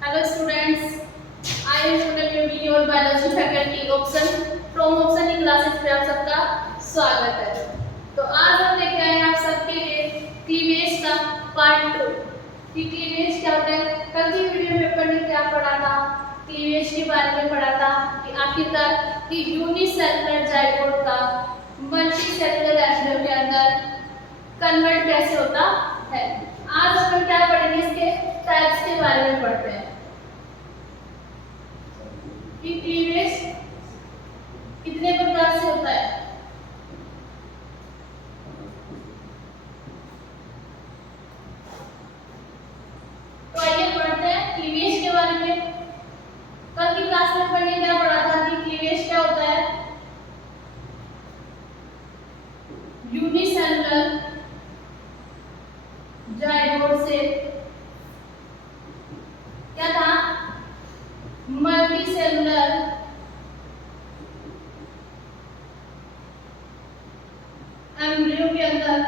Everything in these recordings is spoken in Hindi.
Hello students, I am Soनल योगी और biology faculty option from option in classes में आप सबका स्वागत है। तो आज हम लेके आए हैं आप सबके लिए क्लीवेज का पार्ट 2 कि क्लीवेज क्या होता है। कल की वीडियो में अपन ने क्या पढ़ा था, क्लीवेज के बारे में पढ़ा था कि आखिरकार कि यूनिसेलुलर जाइगोट का मल्टीसेलुलर एम्ब्रियो के अंदर कन्वर्ट कैसे होता है। आज अपन क्या पढ़ेंगे, इसके टाइप्स के बारे में पढ़ते हैं कि क्लीवेज कितने प्रकार से होता है। तो आइए पढ़ते हैं क्लीवेज के बारे में। कल की क्लास में अपन ने क्या पढ़ा था कि क्लीवेज क्या होता है। यूनिसेलुलर जाइगोट से क्या था, मल्टीसेलुलर एम्ब्रियो के अंदर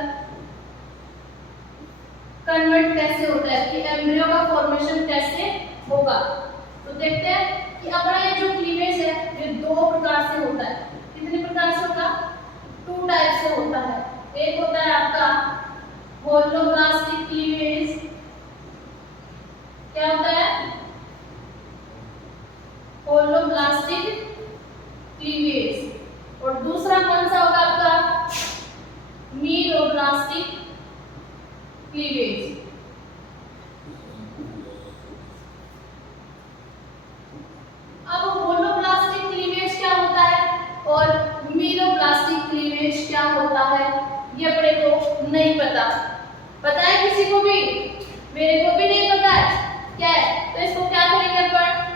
कन्वर्ट कैसे होता है, कि एम्ब्रियो का फॉर्मेशन कैसे होगा। तो देखते हैं कि अपना ये जो क्लीवेज है ये दो प्रकार से होता है। कितने प्रकार से होगा, 2 टाइप से होता है। एक होता है आपका होलोब्लास्टिक क्लीवेज, क्या होता है, होलोब्लास्टिक क्लीवेज। और दूसरा कौन सा होगा आपका, मीलोब्लास्टिक क्लीवेज। अब होलोब्लास्टिक क्लीवेज क्या होता है और मीलोब्लास्टिक क्लीवेज क्या होता है ये अपने को नहीं पता। पता है किसी को भी? मेरे को भी नहीं पता है क्या है। तो इसको क्या करेंगे अपन,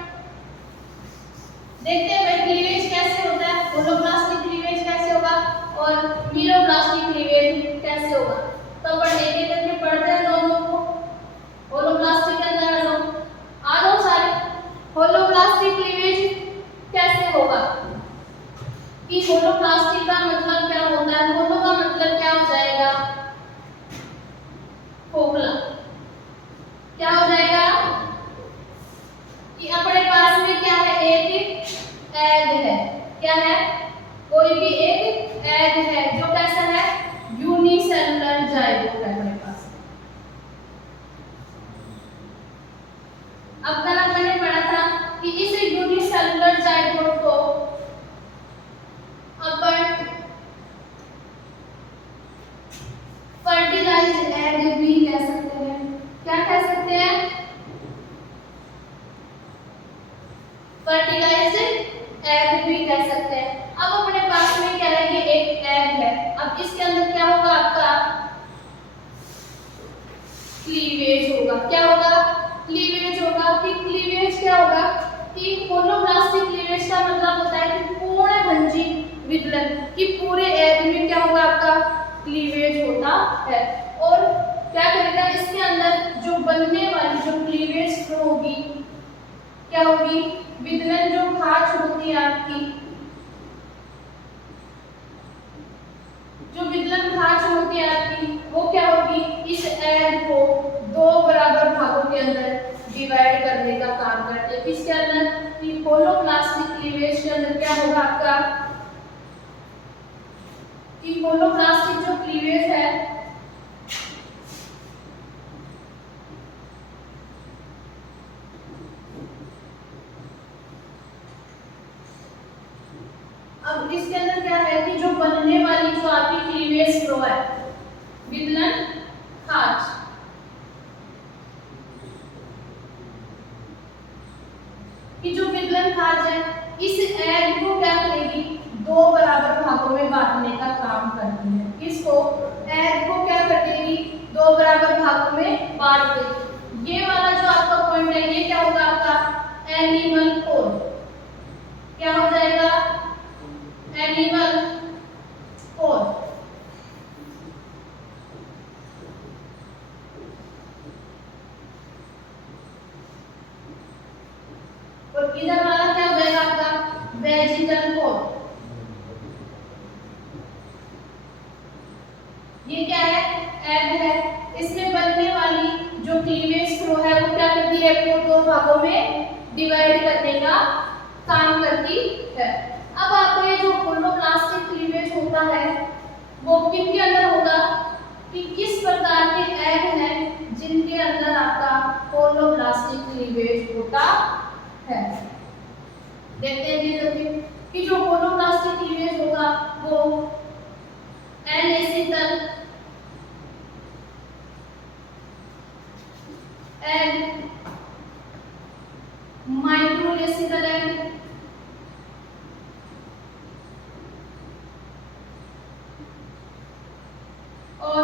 देखते हैं भाई क्लीवेज कैसे होता है, होलोब्लास्टिक क्लीवेज कैसे होगा और मीलोब्लास्टिक क्लीवेज कैसे होगा। तो अपन एक एक करके पढ़ते हैं दोनों को। होलोब्लास्टिक के अंदर आ जाओ सारे। होलोब्लास्टिक क्लीवेज कैसे होगा, कि होलोब्लास्टिक का मतलब क्या होता है। होलो का मतलब क्या हो जाएगा, खोखला। क्या हो जाएगा कि अपने पास में क्या है, एक एग है। क्या है, कोई भी एक एग है जो कैसा है, यूनिसेलुलर जाइगोट है अपने पास। अब कल मैंने पढ़ा था कि इस यूनिसेलुलर जाइगोट को अपन फर्टिलाइज्ड एग भी कह सकते हैं। क्या कह सकते हैं, फर्टिलाइज्ड एग भी कह सकते हैं। अब अपने पास में क्या है, कि एक एग है। अब इसके अंदर क्या होगा, आपका क्लीवेज होगा। क्या होगा, क्लीवेज होगा। कि क्लीवेज क्या होगा, कि होलोब्लास्टिक क्लीवेज का मतलब होता है कि पूर्ण भंजी विदलन, कि पूरे एग में क्या होगा, आपका क्लीवेज होता है। और क्या करेगा, इसके अंदर जो बनने वाली जो क्लीवेज होगी क्या होगी, विदलन जो खाच होती है आपकी, जो विदलन खाच होती है आपकी, वो क्या होगी, इस एग को 2 बराबर भागों के अंदर डिवाइड करने का काम करते हैं। किसके अंदर, कि होलोब्लास्टिक क्लीवेज के अंदर क्या होगा आपका, कि होलोब्लास्टिक जो क्लीवेज है अब इसके अंदर क्या है, कि जो बनने वाली जो आपकी क्लीवेज फ्लो है, विदलन खाच, कि जो विदलन खाच है इस एग को क्या करेगी, 2 बराबर भागों में बांटने का काम करती है। किसको, एग को क्या करेगी, 2 बराबर भागों में बांट देगी। ये वाला जो आपका पॉइंट है ये क्या होगा, आपका एनिमल कोर। क्या हो जाएगा, एनिमल कोर। और इधर वाला क्या हो जाएगा, आपका वेजिटल कोर। ये क्या है, एग है। इसमें बनने वाली जो क्लीवेज फ्लो है वो क्या करती है, को 2 भागों में डिवाइड करने का काम करती है। अब आपको ये जो होलोप्लास्टिक क्लीवेज होता है वो किनके अंदर होगा कि किस प्रकार के एग हैं जिनके अंदर आपका होलोप्लास्टिक क्लीवेज होता है। देखते हैं जल्दी कि जो होलोप्लास्टिक क्लीवेज होगा वो एन-एसिटल एग, माइक्रोलेसिकल एग, और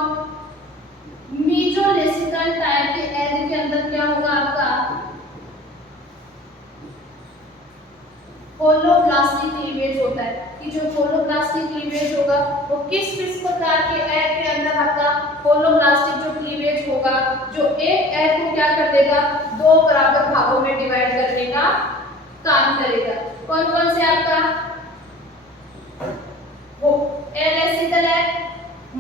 मीजोलेसिकल टाइप के एग के अंदर क्या होगा आपका होलोप्लास्टिक क्लीवेज होता है। कि जो होलोप्लास्टिक क्लीवेज होगा वो किस किस प्रकार के एग के अंदर आपका होलोप्लास्टिक जो क्लीवेज होगा जो एक एग को क्या कर देगा दो बराबर भागों में डिवाइड करने का काम करेगा। कौन कौन से आपका वो एन-एसिटल एग,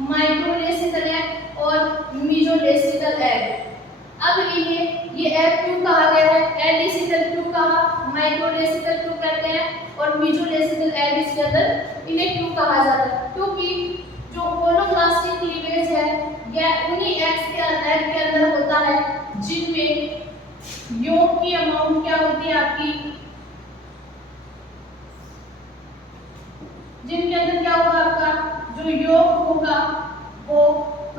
माइक्रोलेसिकल एग और मीजोलेसिकल एग। अब इन्हें ये एग क्यों कहा गया है, एन-एसिटल क्यों कहा, माइक्रोलेसिकल क्यों कहते हैं और मीजोलेसिकल एग इसके अंदर इन्हें क्यों कहा जाता है? क्योंकि जो होलोप्लास्टिक क्लीवेज है यह उन्हीं एग के अंदर होता है जिनमें योग की अमाउंट क्या होती है आपकी, जिनके अंदर क्या होगा आपका जो योग होगा वो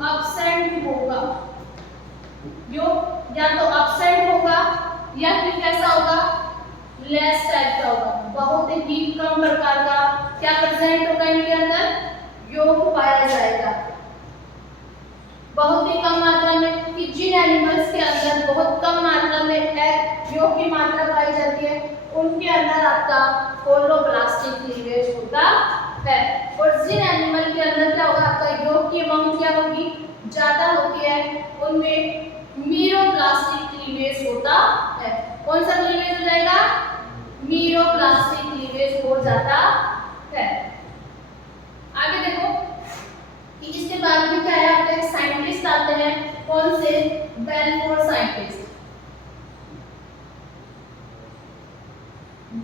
अपसेंट होगा। योग या तो अपसेंट होगा या फिर कैसा होगा लेस टाइप का होगा, बहुत ही कम प्रकार का क्या प्रेजेंट होगा इनके अंदर योग पाया जाएगा बहुत ही कम मात्रा में। कि जिन एनिमल्स के अंदर बहुत कम मात्रा में एग योग की मात्रा पाई जाती है उनके अंदर आपका होलोप्लास्टिक क्लीवेज होता है। और जिन एनिमल के अंदर क्या होगा आपका योग की अमाउंट क्या होगी ज्यादा होती है उनमें मीरोप्लास्टिक क्लीवेज होता है। कौन सा क्लीवेज हो जाएगा मीरोप्लास्टिक क्लीवेज हो जाता है। आगे देखो कि इसके बाद भी क्या है आपका एक साइंटिस्ट आते हैं, कौन से बेलफोर्ड साइंटिस्ट।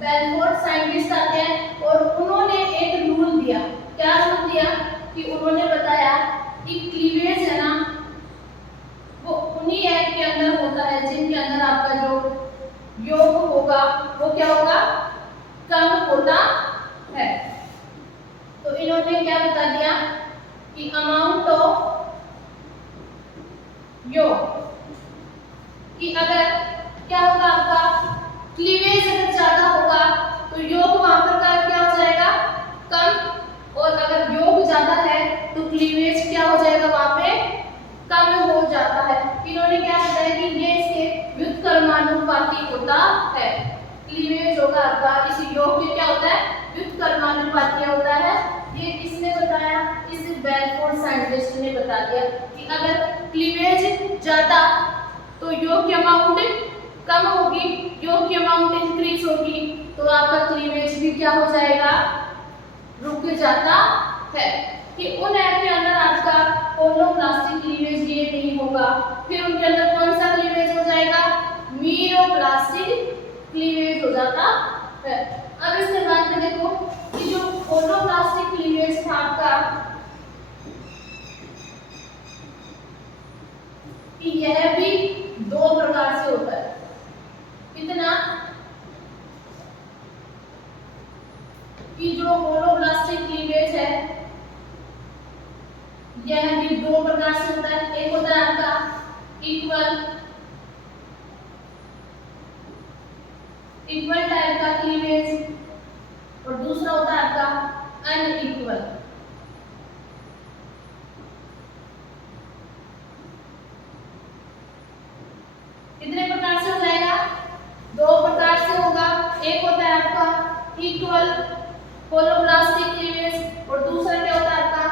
बेलफोर्ड साइंटिस्ट आते हैं और उन्होंने एक रूल दिया। क्या रूल दिया कि उन्होंने बताया कि क्लीवेज है ना वो उन्हीं एग के अंदर होता है जिनके अंदर आपका जो योग होगा वो क्या होगा कम होता है। तो इन्होंने क्या बता दिया कि अमाउंट ऑफ योग कि अगर क्या होगा आपका क्लीवेज अगर ज्यादा होगा तो योग वहां पर क्या हो जाएगा कम, और अगर योग ज्यादा है तो क्लीवेज क्या हो जाएगा वहां पे कम हो जाता है। इन्होंने क्या बताया कि ये इसके व्युत्क्रमानुपाती होता है। क्लीवेज होगा आपका इस योग के क्या होता है व्युत्क्रमानुपाती होता है। ये किसने बताया, इस बेलफोर्ड साइंटिस्ट ने बता दिया कि अगर क्लीवेज ज्यादा तो योग की अमाउंट कम होगी, योग की अमाउंट इंक्रीज होगी तो आपका क्लीवेज भी क्या हो जाएगा रुक जाता है। कि उन एग के अंदर आपका होलोप्लास्टिक क्लीवेज ये नहीं होगा, फिर उनके अंदर कौन सा क्लीवेज हो जाएगा मीरोप्लास्टिक क्लीवेज हो जाता है। अब इसके बाद में देखो कि जो होलोप्लास्टिक क्लीवेज था आपका कि यह भी दो प्रकार से होता है। कितना कि जो होलोप्लास्टिक क्लीवेज है यह भी दो प्रकार से होता है। एक होता है आपका इक्वल टाइप का क्लीवेज और दूसरा होता है आपका अनइक्वल। कितने प्रकार से हो जाएगा दो प्रकार से होगा। एक होता है आपका इक्वल होलोप्लास्टिक क्लीवेज और दूसरा क्या होता है आपका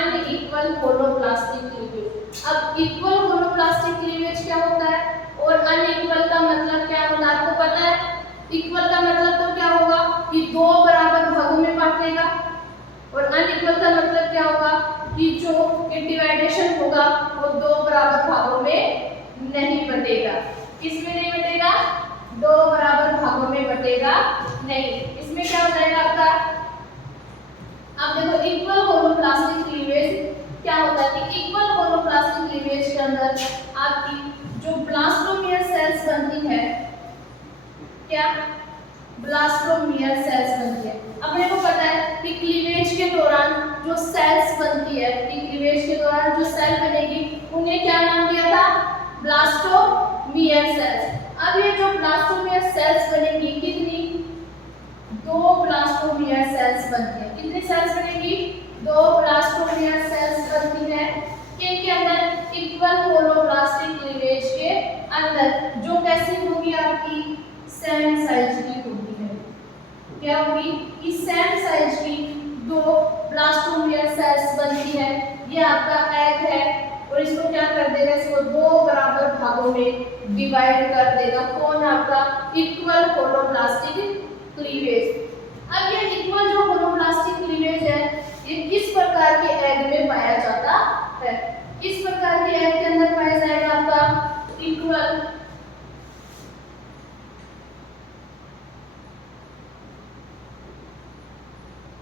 अनइक्वल होलोप्लास्टिक क्लीवेज। अब इक्वल होलोप्लास्टिक क्लीवेज क्या होता है और अनइक्वल का मतलब क्या होता है आपको पता है। इक्वल का मतलब तो क्या होगा कि दो बराबर भागों में बांटेगा और अनइक्वल का मतलब क्या होगा कि जो डिवाइडेशन होगा वो दो बराबर भागों में नहीं बटेगा। किसमें नहीं बटेगा दो बराबर भागों में बटेगा नहीं। इसमें क्या हो जाएगा आपका, अब देखो इक्वल होलोप्लास्टिक क्लीवेज क्या होता है कि इक्वल होलोप्लास्टिक क्लीवेज के अंदर आपकी जो ब्लास्टोमियर सेल्स बनती है, क्या ब्लास्टोमियर सेल्स बनती है। अपने को पता है कि क्लीवेज के दौरान जो सेल्स बनती है, कि क्लीवेज के दौरान जो सेल बनेगी उन्हें क्या नाम दिया था, ब्लास्टोमियर सेल्स। अब ये जो ब्लास्टोमियर सेल्स बनेगी कितनी, दो ब्लास्टोमियर सेल्स बनती है। कितनी सेल्स बनेगी, दो ब्लास्टोमियर सेल्स बनती है के अंदर, इक्वल होलोप्लास्टिक क्लीवेज के अंदर, जो कैसी होगी आपकी, सेम साइज की होगी है। क्या होगी कि सेम साइज की दो ब्लास्टोमियर सेल्स बनती है। ये आपका एग है और इसको क्या कर देगा, इसको दो बराबर भागों में डिवाइड कर देगा। कौन, आपका इक्वल होलोप्लास्टिक क्लीवेज। अब ये इक्वल जो होलोप्लास्टिक क्लीवेज है ये किस प्रकार के एग में पाया जाता है, किस प्रकार के एग के अंदर पाया जाएगा आपका इक्वल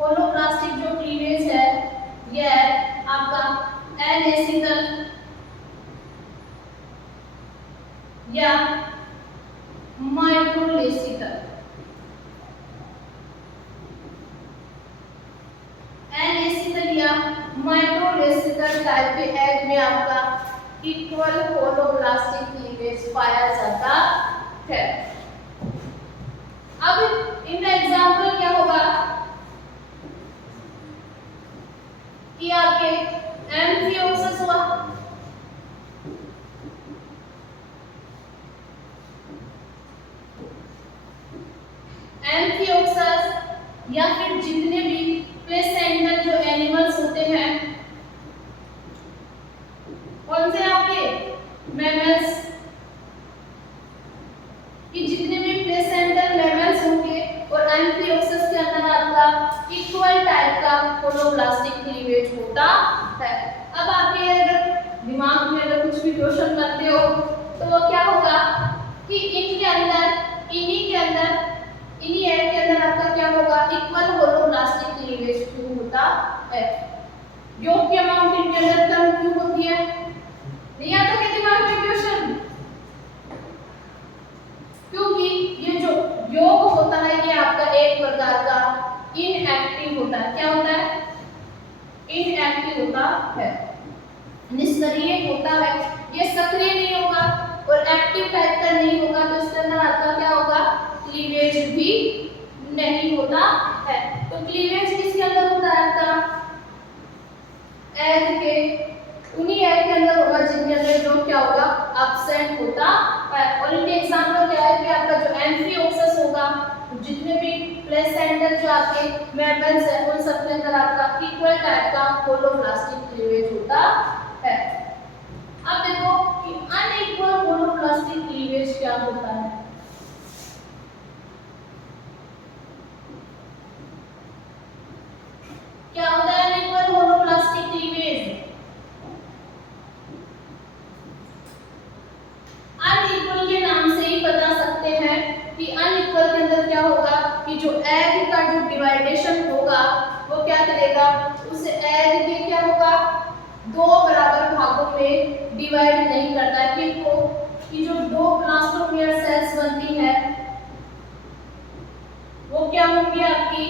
होलोप्लास्टिक जो क्लीवेज है यह आपका एनेसिकल या माइक्रोलेसिकल, एनेसिकल या माइक्रोलेसिकल टाइप के एग में आपका इक्वल होलोप्लास्टिक क्लीवेज पाया जाता है। अब इनका एग्जांपल क्या होगा कि आपके एम्फियोक्सस हुआ, एम्फियोक्सस या फिर जितने भी प्लेसेंटल जो एनिमल्स होते हैं, कौन से आपके मैमल्स, कि जितने भी प्लेसेंटल मैमल्स होंगे और एम्फियोक्सस के अंदर आपका इक्वल टाइप का होलोप्लास्टिक क्लीवेज होता है। अब आपके अगर दिमाग में अगर कुछ भी क्वेश्चन करते हो तो क्या होगा कि इनके अंदर, इन्हीं एग के अंदर आपका क्या होगा, इक्वल होलोप्लास्टिक क्लीवेज क्यों होता है। योग की अमाउंट इनके अंदर कम क्यों होती है, नहीं आता क्या दिमाग में क्वेश्चन, क्योंकि ये जो योग होता है ये आपका एक प्रकार का इनएक्टिव होता है। क्या होता है, इनएक्टिव होता है, निष्क्रिय होता है। ये सक्रिय नहीं होगा और एक्टिव टाइप का नहीं होगा, तो इसके अंदर आपका क्या होगा, क्लीवेज भी नहीं होता है। तो क्लीवेज किसके अंदर होता है, आपका एग के, उन्हीं एग के अंदर होगा जिनके अंदर जो क्या होगा, एब्सेंट होता है। और इनके एग्जांपल क्या है कि आपका जो एम्फियोक्सस होगा, जितने भी प्लेसेंटल जो आपके मैमल्स हैं उन सब के अंदर आपका इक्वल टाइप का होलोप्लास्टिक क्लीवेज होता है। अब देखो कि अनइक्वल होलोप्लास्टिक क्लीवेज क्या होता है। क्या होता है अनइक्वल होलोप्लास्टिक क्लीवेज, अनइक्वल के नाम से ही बता सकते हैं कि अनइक्वल के अंदर क्या होगा कि जो एग का जो डिवाइडेशन होगा वो क्या करेगा, उस एग के क्या होगा, दो बराबर भागों में डिवाइड नहीं करता है। कि जो दो ब्लास्टोमियर सेल्स बनती है वो क्या होंगी, आपकी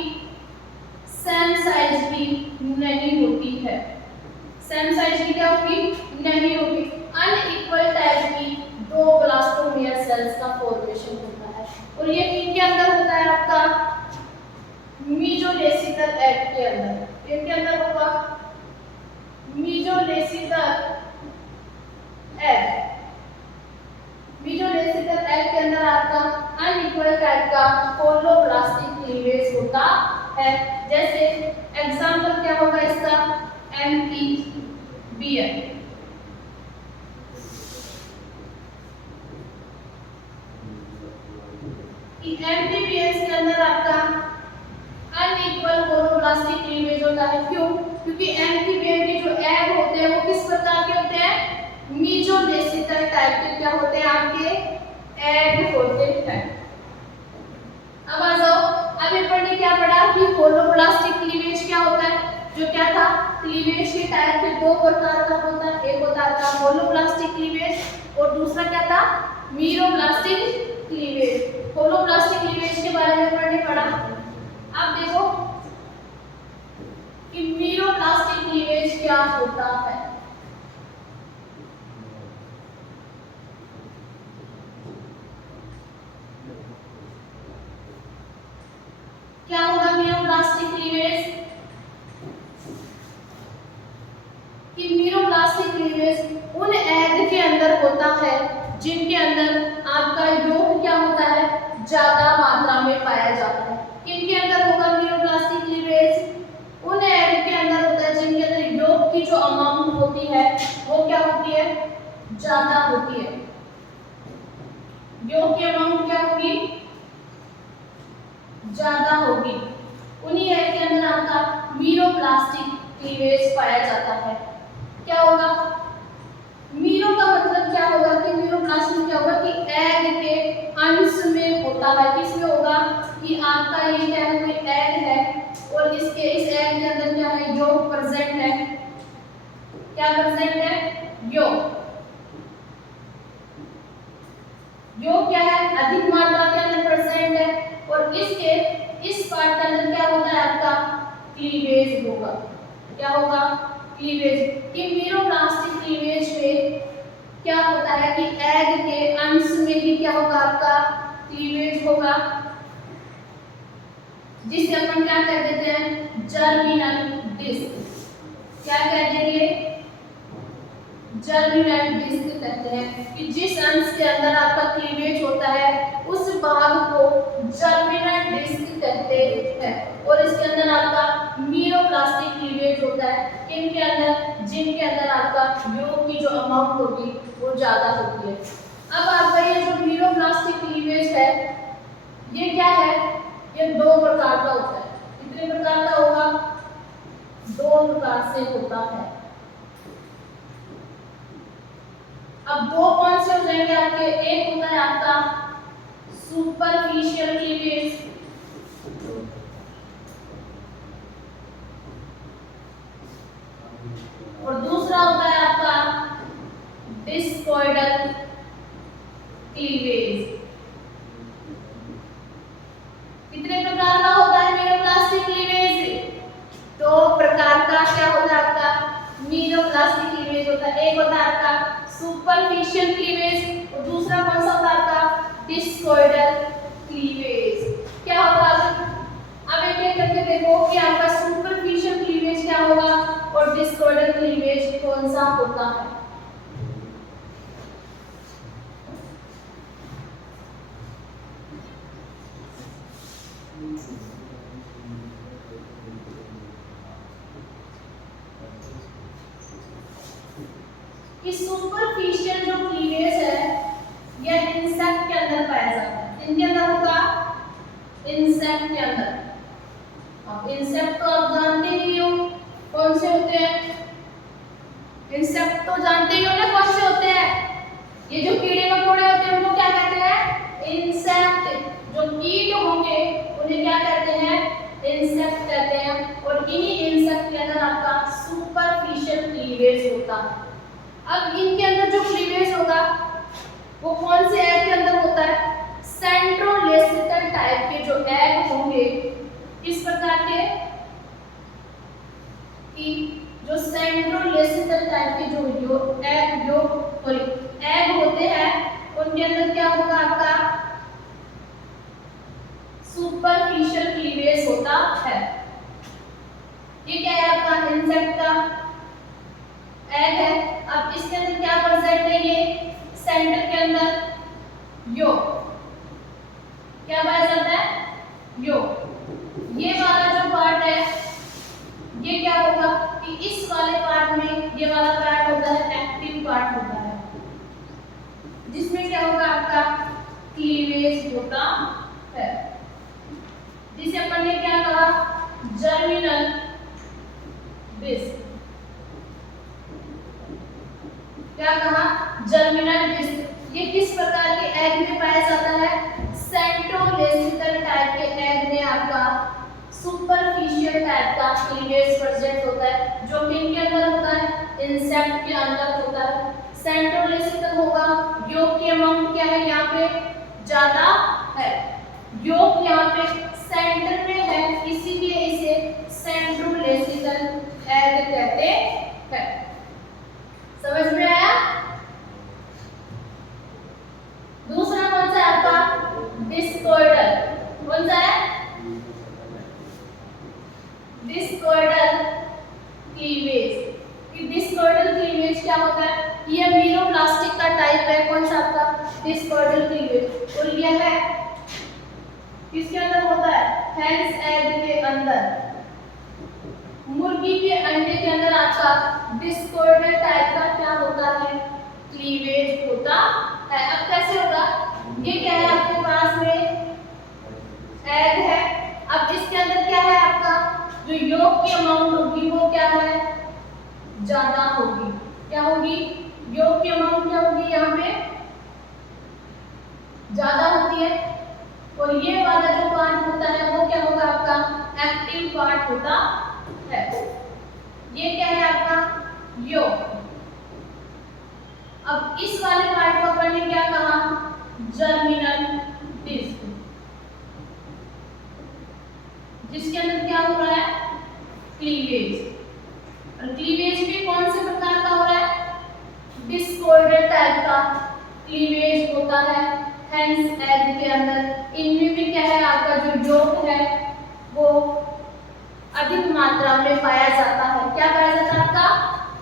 सेम साइज की नहीं होती है, सेम साइज की क्या होगी, नहीं होगी। अनइक्वल टाइप की दो ब्लास्टोमियर सेल्स का फॉर्मेशन होता है और ये किनके अंदर होता है, आपका मीजोलेसिकल एग के अंदर। इनके अंदर होगा मीजोलेसिकल एग, मीजोलेसिकल एग के अंदर आपका अनइक्वल टाइप का होलोप्लास्टिक क्लीवेज होता है। जैसे एग्जांपल क्या होगा इसका, एम्फीबियन, एम्फीबियंस के अंदर आपका अनइक्वल होलोप्लास्टिक क्लीवेज होता है। क्यों, क्योंकि एम्फीबियन के जो एग होते हैं वो किस प्रकार के होते हैं, मीजोलेसिकल टाइप के क्या होते हैं, आपके एग होते हैं। क्लीवेज के टाइप के दो प्रकार का होता है, एक होता था होलोब्लास्टिक क्लीवेज और दूसरा क्या था मीरोब्लास्टिक क्लीवेज। होलोब्लास्टिक क्लीवेज के बारे में पढ़ने पड़ा। अब देखो कि मीरोब्लास्टिक क्लीवेज क्या होता है। क्या होगा मीरोब्लास्टिक क्लीवेज? कि मीरोब्लास्टिक क्लीवेज उन एग के अंदर होता है जिनके अंदर आपका योग क्या होता है ज्यादा मात्रा में पाया जाता है। किनके अंदर होगा मीरोब्लास्टिक क्लीवेज? उन एग के अंदर होता है जिनके अंदर योग की जो अमाउंट होती है वो क्या होती है ज्यादा होती है। योग की अमाउंट क्या होगी ज्यादा होगी। उन्हीं एग के अंदर आपका मीरोब्लास्टिक क्लीवेज पाया जाता है। क्या होगा मीरो का मतलब क्या होगा कि मीरोब्लास्ट में क्या होगा कि एग के अंश में होता है। किसमें होगा कि आपका ये क्या है कोई एग है और इस एग के अंदर क्या है योग प्रेजेंट है। क्या प्रेजेंट है योग। योग क्या है अधिक मात्रा के अंदर प्रेजेंट है और इसके इस पार्ट के अंदर क्या होता है आपका क्लीवेज होगा। क्या होगा क्लीवेज। कि मीरोब्लास्टिक क्लीवेज में क्या होता है कि एग के अंश में ही क्या होगा आपका क्लीवेज होगा जिसे अपन क्या कह देते हैं जर्मिनल डिस्क। क्या कह देंगे जर्मिनल डिस्क कहते हैं कि जिस अंश के अंदर आपका क्लीवेज होता है उस भाग को जर्मिनल डिस्क कहते हैं और इसके अंदर आपका मीरोब्लास्टिक क्लीवेज होता है। इनके अंदर जिनके अंदर आपका योग की जो अमाउंट होगी वो ज्यादा होती है। अब आपका ये जो मीरोब्लास्टिक क्लीवेज है ये क्या है ये दो प्रकार का होता है। कितने प्रकार का होगा दो प्रकार से होता है। अब दो कौन से हो जाएंगे आपके? एक होता है आपका सुपरफिशियल क्लीवेज और दूसरा होता है आपका डिस्कोइडल क्लीवेज। कितने प्रकार का होता है मीरोब्लास्टिक क्लीवेज? दो प्रकार का क्या होता है आपका मीरोब्लास्टिक क्लीवेज होता है। एक होता है आपका सुपरफिशियल क्लीवेज और दूसरा कौन सा होता है आपका डिस्कोइडल क्लीवेज। क्या होगा अब एक एक करके देखो कि आपका सुपरफिशियल क्लीवेज क्या होगा और डिस्कोइडल क्लीवेज कौन सा होता है। कि सुपरफिशियल जो क्लीवेज है यह इंसेक्ट के अंदर पाया जाता है। किनके अंदर होगा इंसेक्ट के अंदर। अब इंसेक्ट तो आप जानते ही हो कौन से होते हैं। इंसेक्ट तो जानते ही हो ना कौन से होते हैं। ये जो कीड़े मकोड़े होते हैं उनको क्या कहते हैं इंसेक्ट। जो कीट होंगे उन्हें क्या कहते हैं इंसेक्ट कहते हैं और इन्हीं इंसेक्ट के अंदर आपका सुपरफिशियल क्लीवेज होता है। अब इनके अंदर जो क्लीवेज होगा वो कौन से एग के अंदर होता है सेंट्रोलेसिटल टाइप के जो एग होंगे इस प्रकार के कि जो सेंट्रोलेसिटल टाइप के जो एग होते हैं उनके अंदर क्या होगा आपका सुपरफिशियल क्लीवेज होता है। ये क्या है आपका इंसेक्ट का एग है। अब इसके अंदर क्या प्रेजेंट है ये सेंटर के अंदर योग। क्या पाया जाता है योग। ये वाला जो पार्ट है ये क्या होगा कि इस वाले पार्ट में ये वाला पार्ट होता है एक्टिव पार्ट होता है जिसमें क्या होगा आपका क्लीवेज होता है जिसे अपन ने क्या कहा जर्मिनल डिस्क। क्या कहा जर्मिनल डिस्क। ये किस प्रकार के एग में पाया जाता है सेंट्रोलेसिटल टाइप के एग में आपका सुपरफिशियल इंडिविजुअल टाइप का क्लीवेज प्रेजेंट होता है, जो कि इनके अंदर होता है, इंसेक्ट के अंदर होता है। सेंट्रोलेसिकल होगा, योग की अमाउंट क्या है यहाँ पे ज्यादा है, योग यहाँ पे सेंटर में है, इसीलिए इसे सेंट्रोलेसिकल एग कहते हैं। समझ में आया? दूसरा कौन सा है आपका डिस्कोइडल, कौन सा है डिस्कोइडल क्लीवेज। डिस्कोइडल क्लीवेज क्या होता है, ये मीरोप्लास्टिक का टाइप है, कौन सा आपका डिस्कोइडल क्लीवेज, और यह है किसके अंदर होता है, हेंस एग के अंदर, मुर्गी के अंडे के अंदर आपका डिस्कोइडल टाइप का क्या होता है, क्लीवेज होता है। अब कैसे होगा, ये क्या है आपके पास में एग है, अब इसके अंदर क्या है आपका जो योग की अमाउंट होगी वो क्या है ज्यादा होगी, क्या होगी योग की अमाउंट क्या होगी यहाँ पे ज्यादा होती है, और ये वाला जो पार्ट होता है वो क्या होगा आपका एक्टिव पार्ट होता है। ये क्या है आपका योग। अब इस वाले पार्ट को अपन ने क्या कहा, जर्मिनल डिस्क, जिसके अंदर क्या हो रहा है क्लीवेज, और क्लीवेज भी कौन से प्रकार का हो रहा है, डिस्कोइडल टाइप का क्लीवेज होता है, हेंस एग के अंदर। इनमें भी क्या है आपका जो योग है वो अधिक मात्रा में पाया जाता है, क्या पाया जाता है आपका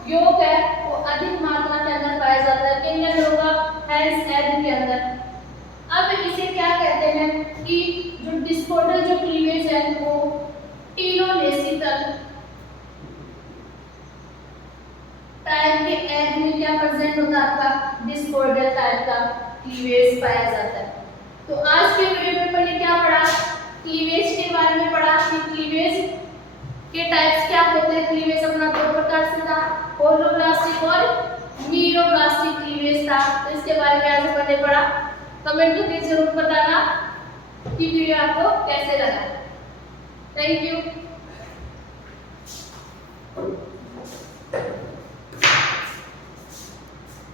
योग है वो अधिक मात्रा के अंदर पाया जाता है, किन अंदर होगा हेंस एग के अंदर। अब इसे क्या कहते हैं कि जो डिस्कोइडल जो क्लीवेज है वो टीलोनेसिकल टाइप के एग में क्या प्रेजेंट होता है आपका डिस्कोइडल टाइप का क्लीवेज पाया जाता है। तो आज के वीडियो में अपन ने क्या पढ़ा, क्लीवेज के बारे में पढ़ा कि क्लीवेज के टाइप्स क्या होते हैं। क्लीवेज अपना दो प्रकार से था, होलोब्लास्टिक और मीरोब्लास्टिक क्लीवेज था। तो इसके बारे में आज अपन ने पढ़ा। कमेंट करके जरूर बताना कि वीडियो आपको कैसे लगा। Thank you.